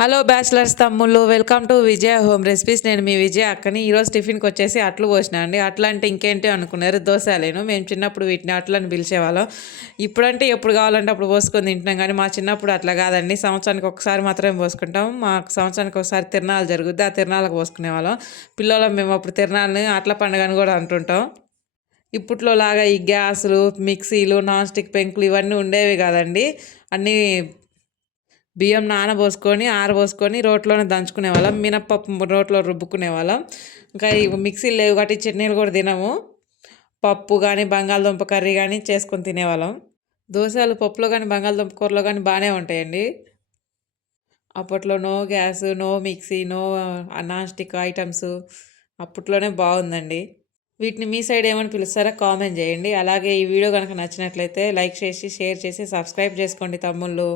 Hello bachelors తమ్ముళ్ళు, welcome to Vijaya home recipes. నేను మీ విజయ అక్కని. ఈరోజు టిఫిన్కి వచ్చేసి అట్లు పోసిన అండి. అట్లా అంటే ఇంకేంటి అనుకున్నారు, దోశలేను. మేము చిన్నప్పుడు వీటిని అట్లని పిలిచేవాళ్ళం. ఇప్పుడంటే ఎప్పుడు కావాలంటే అప్పుడు పోసుకొని తింటున్నాం, కానీ మా చిన్నప్పుడు అట్లా కాదండి. సంవత్సరానికి ఒకసారి మాత్రమే పోసుకుంటాం. మాకు సంవత్సరానికి ఒకసారి తిరణాలు జరుగుద్ది, ఆ తిరణాలకు పోసుకునేవాళ్ళం. పిల్లలం మేము అప్పుడు తిరణాలని అట్ల పండుగని కూడా అంటుంటాం. ఇప్పట్లో లాగా ఈ గ్యాసులు, మిక్సీలు, నాన్ స్టిక్ పెంకులు ఇవన్నీ ఉండేవి కాదండి. అన్నీ బియ్యం నానబోసుకొని ఆరబోసుకొని రోట్లోనే దంచుకునే వాళ్ళం. మినప్పప్పు రోట్లో రుబ్బుకునే వాళ్ళం. ఇంకా ఈ మిక్సీలు లేవు కాబట్టి చట్నీలు కూడా తినము. పప్పు కానీ బంగాళదుంప కర్రీ కానీ చేసుకొని తినేవాళ్ళం. దోశలు పప్పులో కానీ బంగాళదుంప కూరలో కానీ బాగానే ఉంటాయండి. అప్పట్లో no gas, no mixie, no non stick items. అప్పట్లోనే బాగుందండి. వీటిని మీ సైడ్ ఏమని పిలుస్తారో కామెంట్ చేయండి. అలాగే ఈ వీడియో కనుక నచ్చినట్లయితే లైక్ చేసి, షేర్ చేసి, సబ్స్క్రైబ్ చేసుకోండి తమ్ముళ్ళు.